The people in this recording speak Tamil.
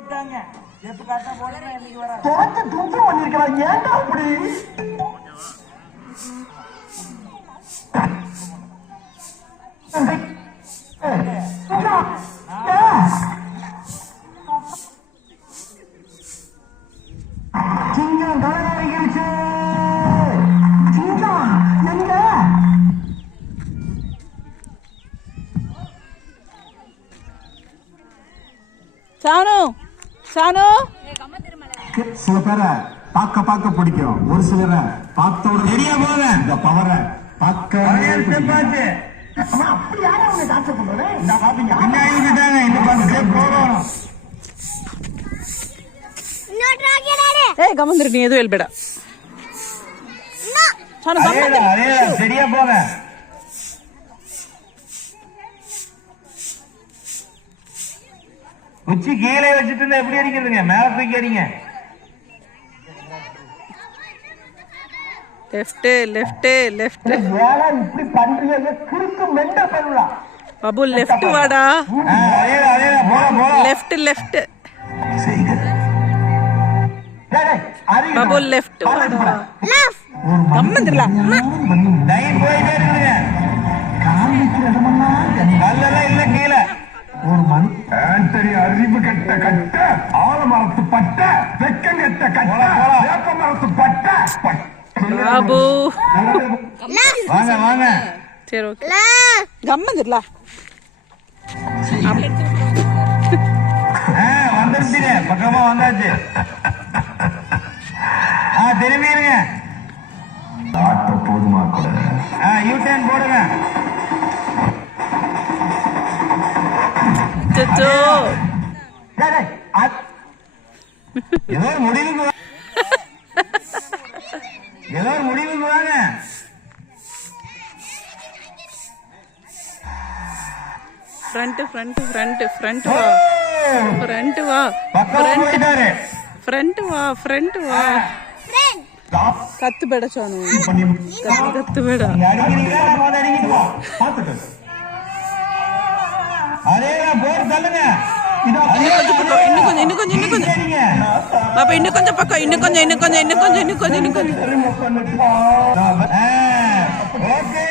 போட்டாங்க. எப்ப கரெக்டா போடுறேன் இன்னைக்கு வர. தோத்து துண்டு பண்ணிருக்கான். ஏன்டா அப்படி? சிங்கம் தலைவரிச்சு. சிங்கம் எங்க? சானு சானு சில பேரை பார்க்க பிடிக்கும், ஒரு சிலரை பார்த்தோட சரியா போங்க. இந்த பவரை பார்க்க அப்படி யாரும் அவங்க டாக்டர் பண்றது ಏ ಗಮಂದ್ರಿ ನೀ ಎದು ಹೇಳ್ಬೇಡ சரியா போங்க. உச்சி கீழே வச்சுட்டு இருந்தா எப்படி அடிக்கிறதுங்க? மேல தூக்கி அடிங்க. ಲೆಫ್ಟ್ ಲೆಫ್ಟ್ ಲೆಫ್ಟ್ ஏழை இப்படி பண்றீங்க? குறுக்கு மெண்ட பண்ணலாம். ಬಾಬು ಲೆಫ್ಟ್ ವಾಡಾ ಲೆಫ್ಟ್ ಲೆಫ್ಟ್ ಬಾಬು ಲೆಫ್ಟ್ ವಾಡಾ ಗಮ್ಮಂದ್ರಲ್ಲ போயிட்டே இருக்குங்க. கால் வைக்கிற இடமெல்லாம் கல்லெல்லாம் இல்ல கீழே. ஒரு மணி ஆண்டரி அறிவு கட்ட கட்ட, ஆலமரத்து பட்ட, வெக்கங்கட்ட கட்ட, வேப்ப மரத்து பட்ட. ಬಾಬು வாங்க வாங்க. சரி ஓகே ಗಮ್ಮಂದ್ರಲ್ಲ வந்துருச்சுங்க. பக்கமா வந்தாச்சு. திரும்பிடுங்க. ஆட்ட போதுமா கூட யூ-டர்ன் போடுங்க. ಚಚ್ಚೋ ஏதோ ஒரு முடிவுக்கு ஏதோ ஒரு முடிவுக்கு வாங்க. ಫ್ರಂಟ್ ಫ್ರಂಟ್ ಫ್ರಂಟ್ ಫ್ರಂಟ್ ವಾ ಫ್ರಂಟ್ ವಾ பக்கமா போயிட்டாரு. ಫ್ರಂಟ್ ವಾ ಫ್ರಂಟ್ ವಾ ಕತ್ತು ಬೇಡ ಸೋನು ಕತ್ತು ಬೇಡ நீங்க அடிக்கிறீங்களா? நான் வந்து அடிக்கணுமா? பார்த்துட்டு அதே போர் தள்ளுங்க. இன்னும் கொஞ்சம் இன்னும் கொஞ்சம் இன்னும் கொஞ்சம் அடிங்க. பாப்பா இன்னும் கொஞ்சம் பக்கம் இன்னும் கொஞ்சம் இன்னும் கொஞ்சம் இன்னும் கொஞ்சம் இன்னும் கொஞ்சம் இன்னும் கொஞ்சம் ஓகே